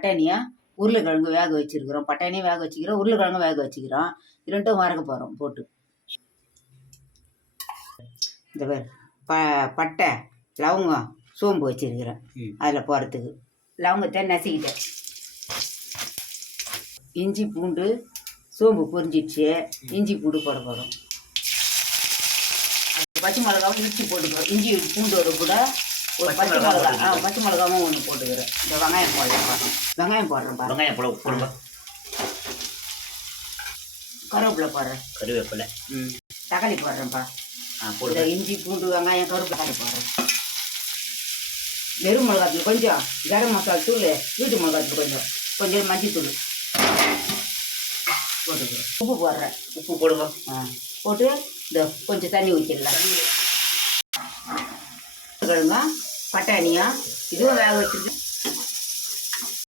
பட்டாணியாக உருளைக்கிழங்கு வேக வச்சுருக்கிறோம். பட்டாணியும் வேக வச்சுக்கிறோம், உருளைக்கிழங்கு வேக வச்சுக்கிறோம். இரண்டும் வறுக்க போகிறோம் போட்டு. இந்த பட்டை, லவங்கம், சோம்பு வச்சுருக்கிறேன். அதில் போகிறதுக்கு லவங்கத்தை நசுக்கிட்டேன். இஞ்சி பூண்டு சோம்பு பொரிஞ்சிடுச்சு. இஞ்சி பூண்டு போட போகிறோம். பச்சை மிளகாவும் இடிச்சு போட்டுக்கிறோம். இஞ்சி பூண்டோட கூட ஒரு பச்சை மிளகாவும் ஒன்று போட்டுக்கிறேன். இந்த வெங்காயம் போடுறேன். வெங்காயம் போடுறேன்ப்பா. வெங்காயம் போடுங்க. கருவேப்பிலை போடுறேன். கருவேப்பிலை. தக்காளி போடுறேன்ப்பா. போடுற இஞ்சி பூண்டு வெங்காயம் கருவேப்பிலை போடுறேன். வெறும் மிளகாத்தூள் கொஞ்சம், கரம் மசாலா தூள், வீட்டு மிளகாத்தூள் கொஞ்சம், கொஞ்சம் மஞ்சள் தூள் போட்டுக்கிறேன். உப்பு போடுறேன். உப்பு போடுங்க. போட்டு இந்த கொஞ்சம் தண்ணி ஊற்றிடலாம். கிழங்கா பட்டாணியா இதுவும் வேக வச்சுருக்கு.